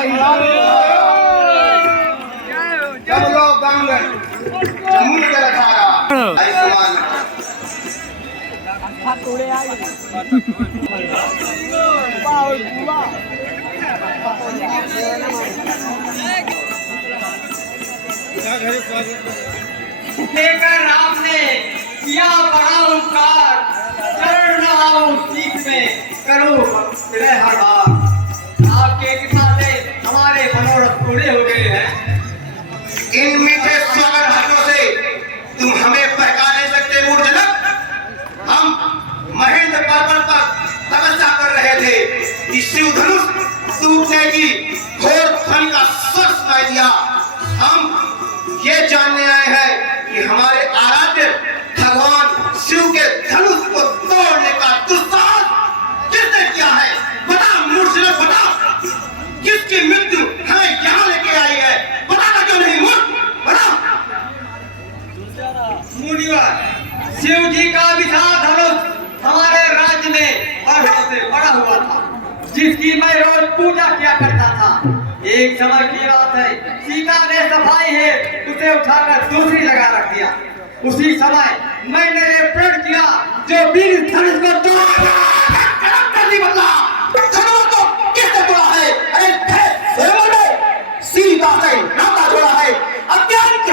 जब लोग गंग जमुन के रखारा आयुष्मान लेकर राम ने किया बड़ा उपकार, चरण आओ सीख में करो विलय हर बार। आपके कृपा से हमारे मनोरथ पूरे हो गए हैं। इन मीठे स्वागत हाथों से तुम हमें बहका नहीं सकते मूर्खजनक। हम महेंद्र पर्वत पर तपस्या कर रहे थे कि शिव धनुष टूटने की घोर ध्वनि का स्वर सुनाई दिया। हम ये जानने आए हैं कि हमारे आराध्य भगवान शिव के धनुष को तोड़ने का दुस्साहस किसने किया है? बता मूर्खजनक, बता किसकी मृत्यु हमें यहाँ लेके आई है? बताना क्यों नहीं मूर्ख? बता। मुनिवर, शिव जी का विशाल धनुष हमारे राज्य में वर्षों से बड़ा हुआ था, जिसकी मैं रोज पूजा किया करता था। एक समय की बात है, सीता ने सफाई है उसे उठाकर दूसरी लगा रख दिया। उसी समय मैंने ये प्रण किया जो वीर धनुष को तोड़ेगा। धनुष को किसने तोड़ा है? अरे देवों ने सीता से नाता जोड़ा है। अत्यंत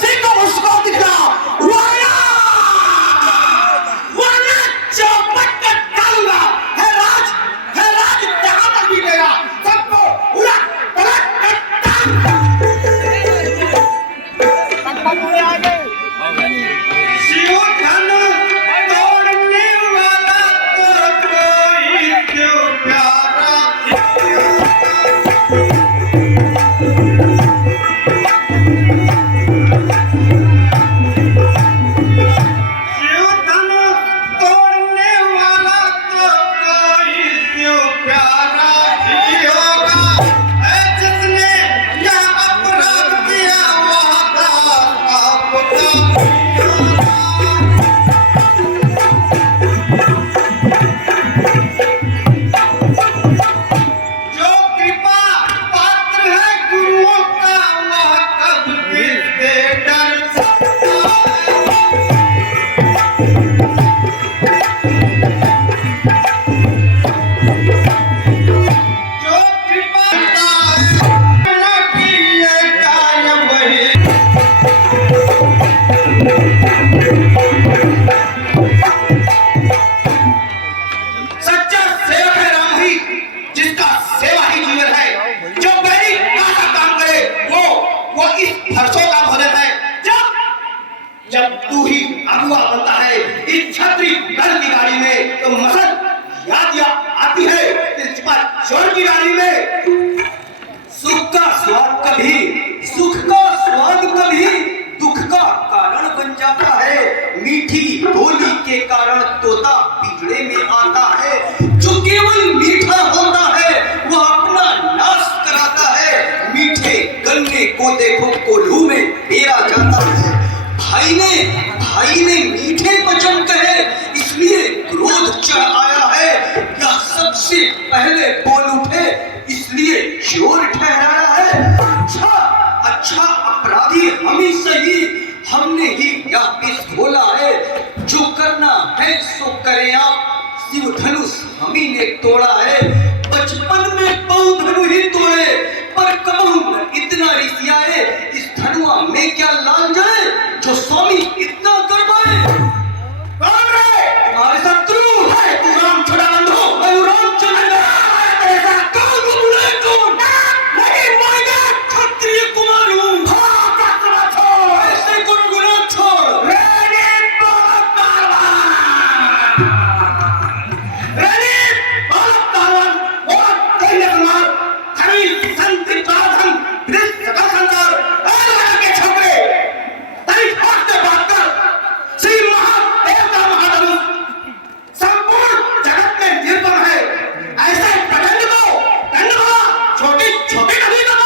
सिंह को उसको दिखला वरना चौपट कर डालूंगा। है राज जहां तक भी गया सबको उलट पलट कर शिव धनुष तोड़ने वाला तो कोई क्यों प्यारा। शिव धनुष तोड़ने वाला तो कोई क्यों प्यारा ही होगा। है जिसने यह अपराध किया वह आपका जो कृपा पात्र है गुरुओं का वह कभी से डर सकता है। जो कृपा किए कायम वही सच्चा सेवक है राम ही, जिसका सेवा ही जीवन है। जो बैरी का काम करे वो इस फरसों का भोजन है। जब तू ही अगुआ बनता है इस छत्री दल की गाड़ी में, तो मसल याद आती है इस पर चोर की गाड़ी में। सुख का स्वाद कभी दुख का कारण बन जाता है। मीठी बोली के कारण तोता पिंजड़े में आता है। जो केवल मीठा होता है वह अपना नाश कराता है। मीठे गन्ने को देखो कोल्हू में पेरा जाता है। भाई ने मीठे वचन कहे इसलिए क्रोध चढ़ आया है। यह सबसे पहले बोल उठे इसलिए चोर ठहराया है। अच्छा अपराधी हम ही सही, हमने ही यह विष घोला है। जो करना है सो करें आप, शिव धनुष हम ही ने तोड़ा है। बचपन में बहु धनु ही तोड़े पर कबहू न इतना रिसियाए। इस धनुआ में क्या लाल जाए जो स्वामी इतना गड़बड़ाए। कौन रे तुम्हारे शत्रु है? तू राम छुड़ावन हो, मैं रामचंद्र। ऐसा कौन बोले कौन? नहीं मायना क्षत्रिय कुमार हूँ। ऐसे गुनगुना छोड़। रेडी बहुत कहीं कुमार धनी संति प्राधन वृष्ठ बसंतर के छोकरे तरी बात कर श्री महादेवता महाधनुष संपूर्ण जगत में निर्भर है। ऐसे प्रबंध को छोटी छोटी नदी का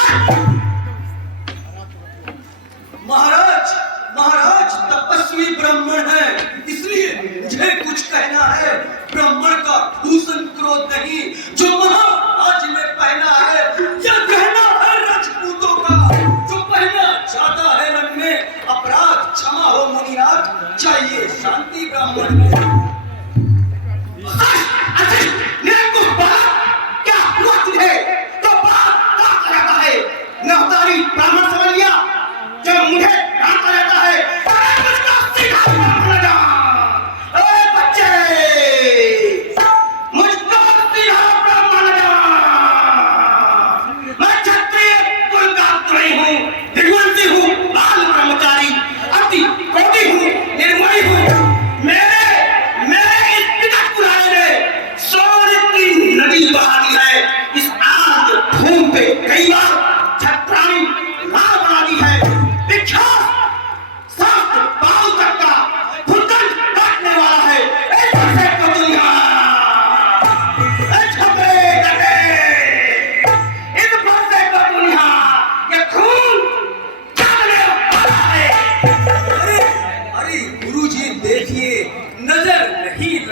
महाराज तपस्वी ब्राह्मण है, इसलिए मुझे कुछ कहना है। ब्राह्मण का भूषण क्रोध नहीं जो महाराज ने पहना है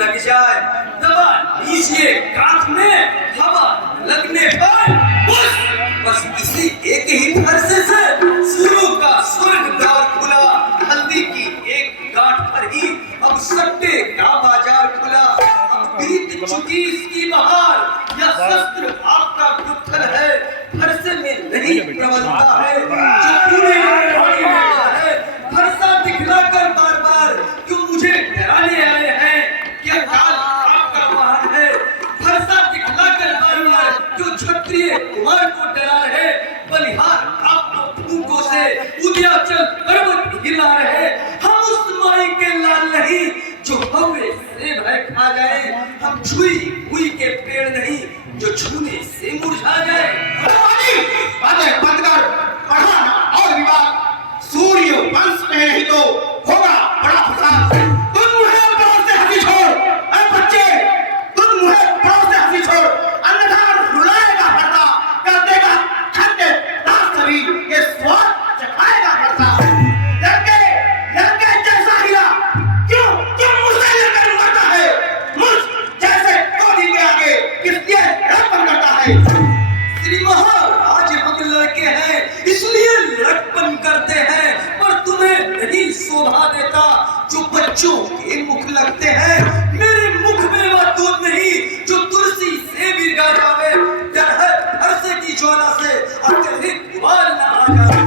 लग जाए, दबा लीजिए कांख में, हवा लगने पर बस इसी एक ही फरसे से शुरू का स्वर्ग द्वार खुला। हल्दी की एक गांठ पर ही अब सट्टे का बाजार खुला। अब बीत चुकी इसकी बहार, यह शस्त्र आपका गुत्थल है, फरसे में नहीं प्रबलता है जो पूरे पानी में डरा है। फरसा दिखलाकर बार बार क्यों मुझे डराने आए हैं, क्या काल आपका वाहन है। फरसा दिखलाकर बार बार क्यों क्षत्रिय कुमार को डरा रहे, बलिहार आपको फूंकों से उद्याचल पर्वत हिला रहे। हम उस माई के लाल नहीं जो हवे से भय खा जाए, हम छुई हुई के पेड़ नहीं जो छूने से मुरझा जाए। बातें बंद कर, पढ़ाना और विवाद। सूर्य वंश में नहीं तो होगा बड़ा फसाद। तुम मुझे पड़ोस से हंसी छोड़, अरे बच्चे तुम मुझे पड़ोस से हंसी छोड़, अन्यथा रुलाएगा फरसा, कर देगा ठंडे दास सभी ये स्वाद चखाएगा फरसा। लड़के लड़के जैसा हीरा क्यों क्यों मुझसे लड़कर मरता है, मुझ जैसे टोली के आगे किस लिए लड़पन करता है। श्री महाराज हम लड़के हैं इसलिए लड़पन करते हैं, पर तुम्हें नहीं शोभा देता जो बच्चों के मुख लगते हैं। मेरे मुख में वह दूध नहीं जो तुलसी से विरगा जावे, डर है फरसे की ज्वाला से अत्यधिक गुबार न आ जाए।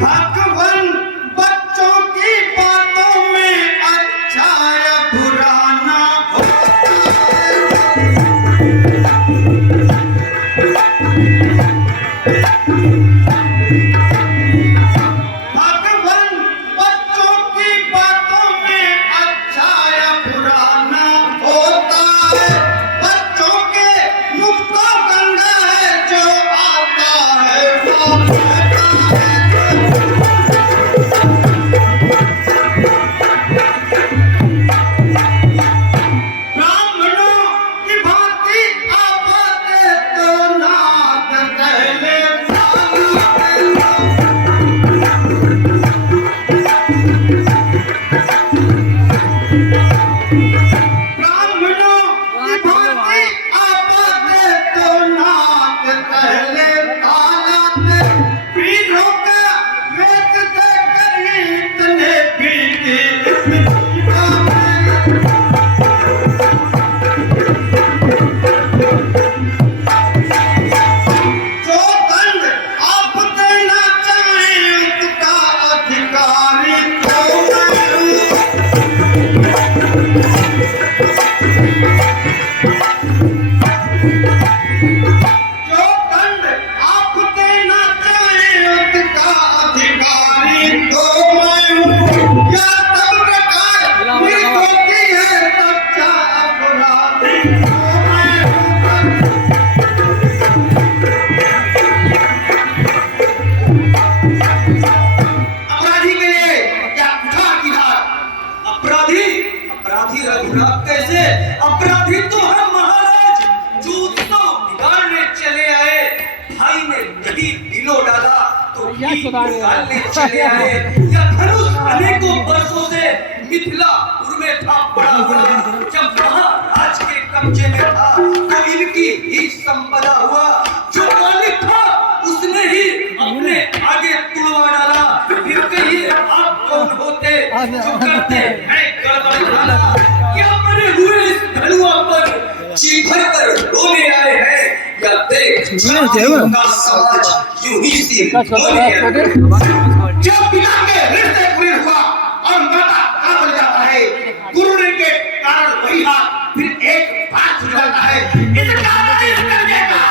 भगवान बच्चों की बातों में अच्छा या बुरा ना हो। भगवान बच्चों की बातों में अच्छा या बुरा ना होता है। बच्चों के मुख तो गंगा है, जो आता है वो बहता है। ब्राह्मणों की भांति आबादे तो नाथ कहले ब्राह्मणों की भांति आबादे तो नाथ कहले तालाते। वीरों का वेद देकर इतने बीते जो दंड आप देना चाहें उसका अधिकारी तो मैं हूँ। जो दंड आप देना चाहें उसका अधिकारी तो मैं हूँ। या तब प्रकार निर्दोषी है सच्चा अपराधी तो मैं हूँ। अपराधी के लिए क्या उठा की धार। अपराधी अपराधी रघुनाथ कैसे? अपराधी तो है महाराज जो उत्सव बिगाड़ने चले आए। भाई ने दही दिलो डाला तो घी निकालने चले आए। या धनुष अनेकों वर्षों से मिथिलापुर में था पड़ा हुआ, जब महाराज के कब्जे में था तो इनकी ही संपदा हुआ। जो मालिक था उसने ही अपने आगे तुड़वा डाला। फिर कहिए आप कौन होते जो करते हैं गड़बड़ाना? क्या बने हुए इस धनुआ पर जी भर कर रोने आए हैं, या देख का समाज यूं ही सी रोने आए। जब पिता के हृदय पूर्ण हुआ और माता का बन जाता है, गुरु ने के कारण वही हाथ फिर एक बात सुझाता है। इस करने का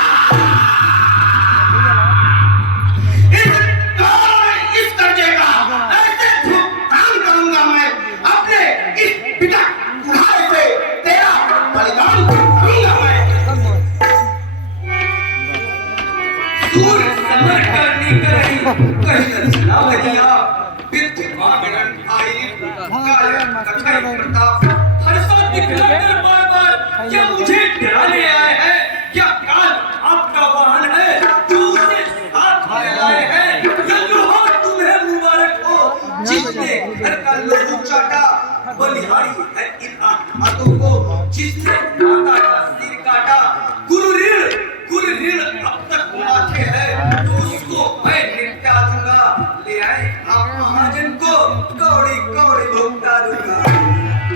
इस कर्जे का ऐसे भुगतान करूंगा मैं, अपने इस पिता बुढ़ाए से तेरा बलिदान करूंगा मैं। दूर समर करनी करही कहीं न चला वहिया। विद्य मागरण आई काल कथई प्रताप। फरसा दिखलाकर बार बार क्या मुझे डराने आए हैं, क्या काल आपका वाहन है जो उसे साथ में लाए हैं। या लोहा तुम्हें मुबारक हो जिसने घर का लोहू चाटा, बलिहारी है इन आंखों हाथों को, जिसने माता का सिर काटा। गुरु ऋण अब तक माथे है, तो उसको मैं निपटा दूंगा। ले आए आप महाजन को, कौड़ी कौड़ी भुगता दूंगा।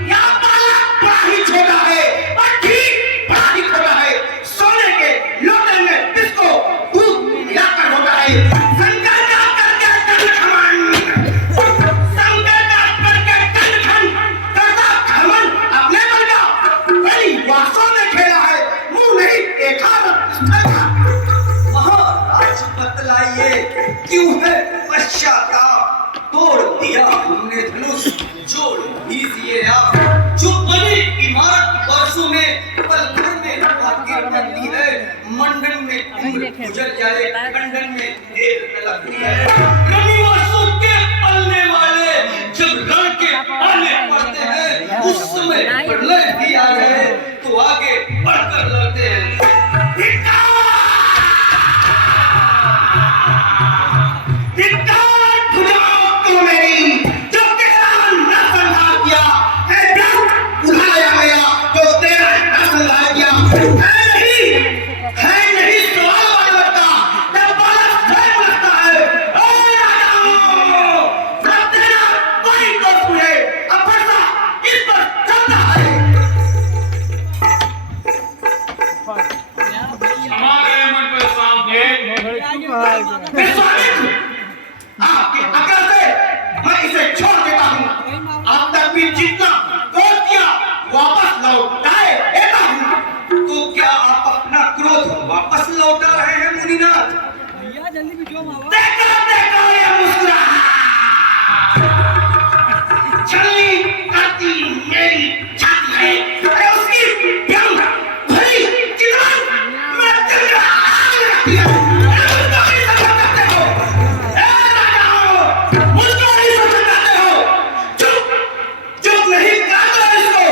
या बालक बड़ा ही छोटा है, पर ठीक बड़ा ही छोटा है। सोने के लोटे में इसको दूध मिलाकर होता है। संकर का करके तन करता घमंड अपने बल का। बड़ी वासों ने खेला है, मुंह नहीं देखा रत्न का। महाराज बतलाइए, क्यों है पश्चाताप? तोड़ दिया हमने धनुष, जोड़ दीजिए आप। जो बनी इमारत वर्षों में, पल भर में आगे बनती है। मंडन में उम्र गुजर जाए, खंडन में देर लगती है। रविवासों के पलने वाले जब रण के पाले पड़ते हैं, उस समय प्रलय भी आ जाए तो आगे बढ़कर लड़ते हैं। हमारे मन पर सामने आपके अकल से मैं इसे छोड़ देता हूँ। अब तक भी जितना क्रोध किया वापस लौटाए देता हूँ। तो क्या आप अपना क्रोध वापस लौटा रहे हैं मुनिनाथ? देखो ये मुस्कुराहट छलनी करती मेरी छाती है। अरे उसकी व्यंग भरी चितवन मैं दिल में आग लगती है। मुझको नहीं समझते हो, मुझको नहीं समझते हो। चुप नहीं करते हो इसको,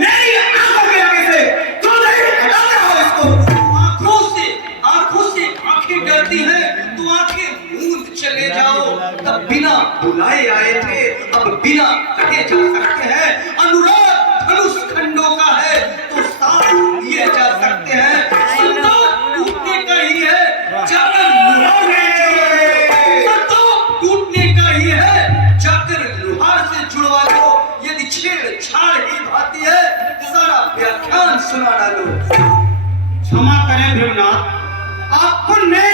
मेरी आंखों के आगे से क्यों नहीं हटाते हो इसको? आंखों से आंखें डरती हैं तो आंखें मूंद चले जाओ। तब बिना बुलाए आए थे, अब बिना कहे जा सकते हैं। अनुराग धनुष खंडों का है तो साथ लिए जा सकते हैं। संतोष टूटने का ही है, जाकर टूटने का ही है, जाकर लोहार से जुड़वा दो। यदि छेड़छाड़ ही भाती है, सारा व्याख्यान सुना डालो। क्षमा करें भीमनाथ, आपने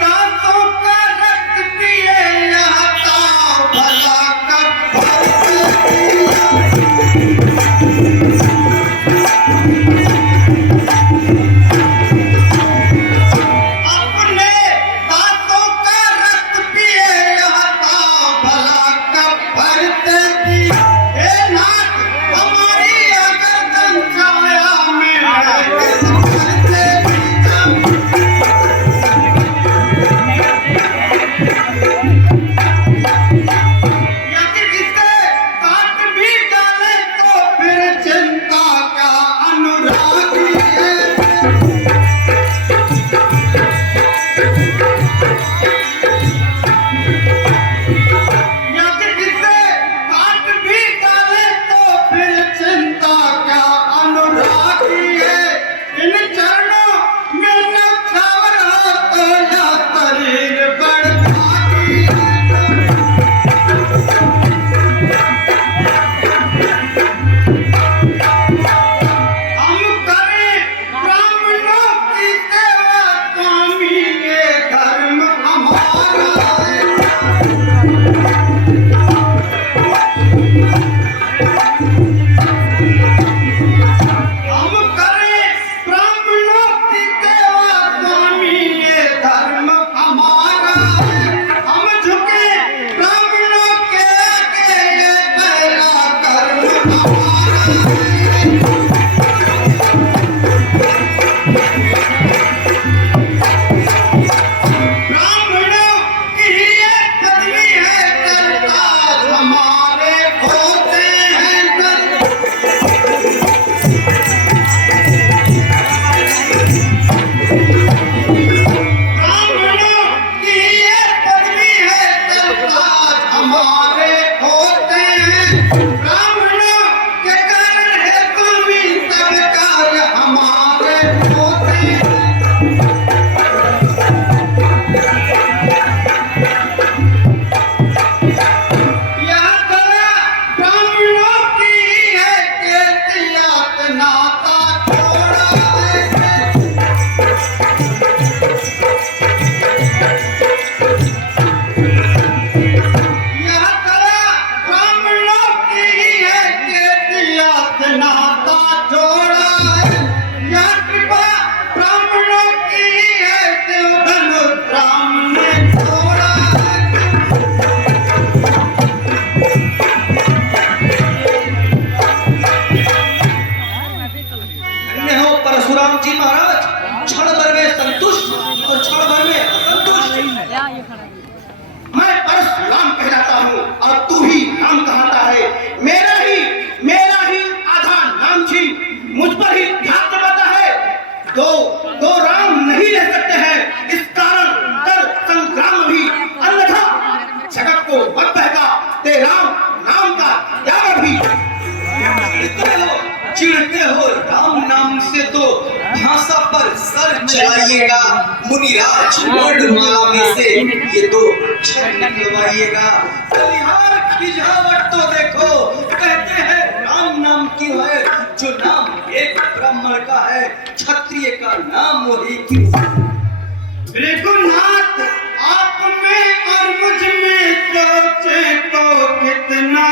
दांतों का रक्त पिए यहाँ तो भला कब आपने दांतों का रक्त पिए यहाँ तो भला कब भरते थी। हे नाथ, हमारी अगर छाया में भरते थी। चिढ़ते हो राम नाम से तो भाषा पर सर चलाइएगा, मुनिराज वर्णमाला में से ये तो अक्षर निकलवाइएगा। बलिहार खिजावट तो देखो, कहते हैं राम नाम क्यों है, जो नाम एक ब्राह्मण का है, क्षत्रिय का नाम वही क्यों। रघुनाथ आप में और मुझ में सोचे तो कितना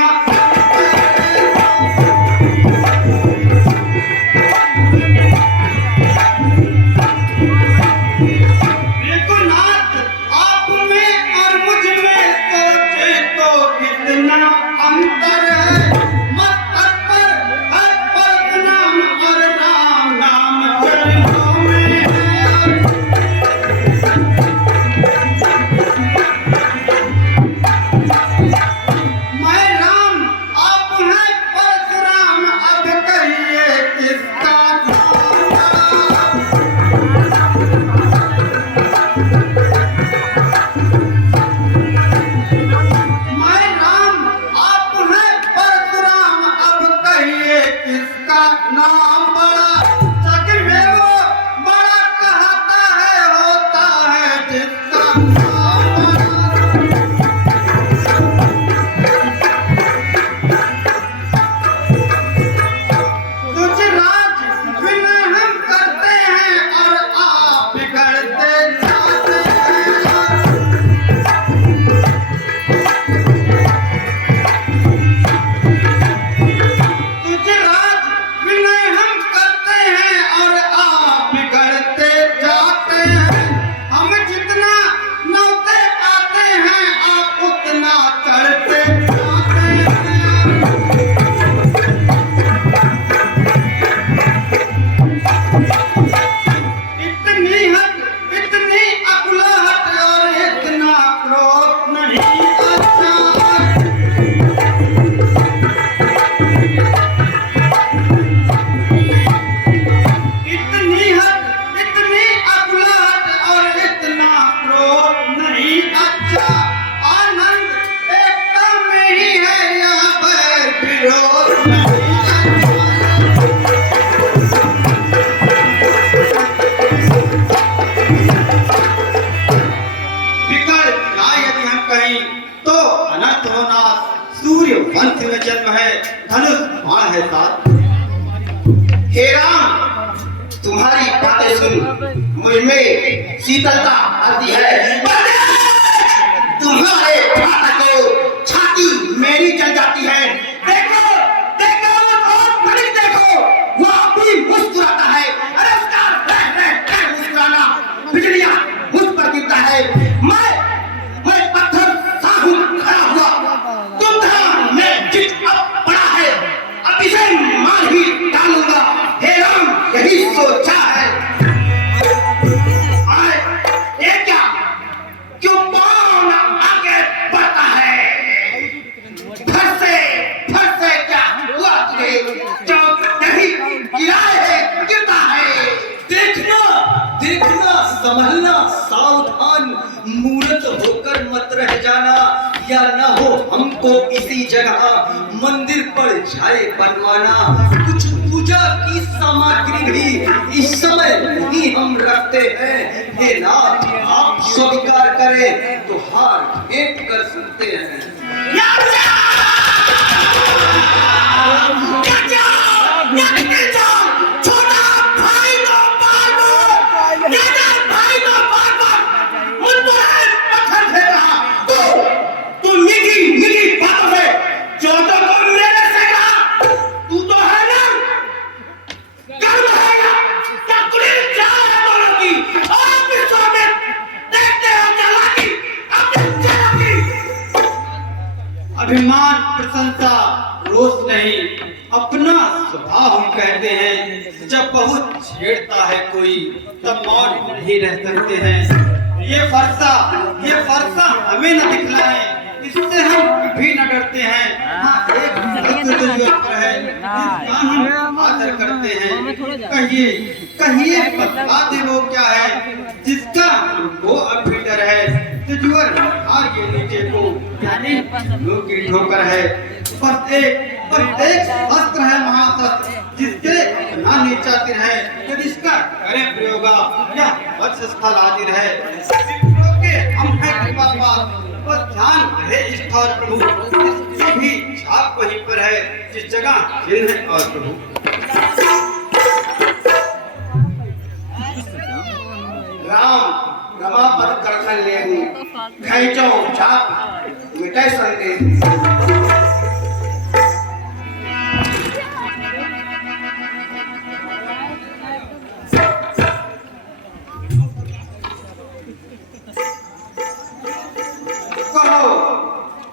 वंश में जन्म है, धनुष बाण है साथ। हे राम, तुम्हारी बातें सुन मुझ में शीतलता आती है। तुम्हारे भ्राता को छाती मेरी जल जाती है। देखो देखो और बड़ी देखो, वो भी मुस्कुराता है। अरे उसका रह मुस्कुराना, बिजलियां मुझ पर गिरता है। मैं पत्थर साहू खड़ा हुआ, तुम था मैं जित अब पड़ा है, अब इसे मार ही डालूंगा। हे राम, यही सोचा है। ये क्या, क्यों पाँव आगे बढ़ता है? फर से क्या हुआ तुझे, जो नहीं गिरा है गिरता है। देखना देखना, संभलना, सावधान, मूर्त होकर मत रह जाना, या न हो हमको इसी जगह मंदिर पर जाए बनवाना। कुछ पूजा की सामग्री भी इस समय नहीं हम रखते हैं। हे नाथ, आप स्वीकार करें तो हार भेंट कर सकते हैं। अभिमान, प्रशंसा, रोष नहीं, अपना स्वभाव हम कहते हैं। जब बहुत छेड़ता है कोई तब मौन नहीं रह सकते हैं। ये फरसा हमें न दिखलाए, इससे हम भी न डरते हैं। हाँ, एक तो जरूरत है जिसका हम आदर करते हैं। कहिए बता दे वो क्या है जिसका वो अब भी डर है। तुझवर हार के नीचे को यानी लोग की ठोकर है। प्रत्येक अस्त्र है महाशस्त्र, जिसके ही चातिर है, यदि इसका करे प्रयोगा यह वत्स स्थल हाजिर है। विप्रों के हम है कृपा पात्र, बस ध्यान रहे इस स्थान प्रभु, इसकी भी छाप वहीं पर है जिस जगह चिन्ह है और प्रभु। राम रमापद करखन लेहु, खैचो छाप मिटै संदेह। कहो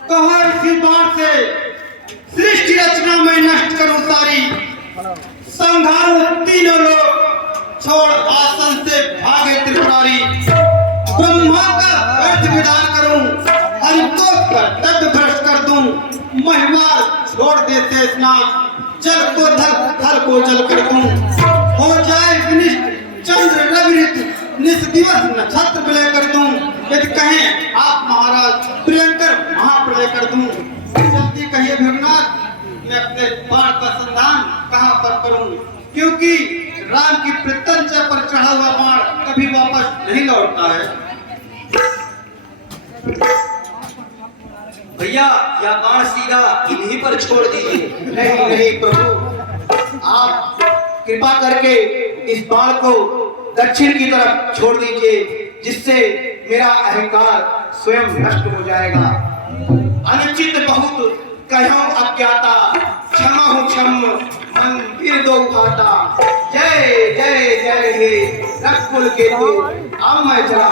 कहो इसी बात से सृष्टि रचना में नष्ट करूं सारी, संहारूं तीनों लोग, छोड़ आसन से भागे त्रिपुरारी। ब्रह्मा का अर्थ विधान करूं, हरितो कर तद भ्रष्ट कर दूं, महिमा छोड़ दे शेषनाग, जल को थल को जल कर दूं। हो जाए विनिष्ट चंद्र रवि ऋतु, निस दिवस नक्षत्र विलय कर दूं, यदि कहें आप महाराज प्रियंकर महाप्रलय कर दूं। जल्दी कहिए भगनाथ, मैं अपने बाण का संधान कहां पर करूं, क्योंकि राम की प्रत्यंचा पर चढ़ा हुआ बाण कभी वापस नहीं लौटता है। भैया यह बाण सीधा इन्हीं पर छोड़ दीजिए। नहीं नहीं प्रभु, आप कृपा करके इस बाण को दक्षिण की तरफ छोड़ दीजिए, जिससे मेरा अहंकार स्वयं नष्ट हो जाएगा। अनुचित बहुत कहूं अज्ञाता, क्षमा हूं क्षम मन फिर दो घाटा। जय जय जय हे रघुकुल के तू, अब मैं चला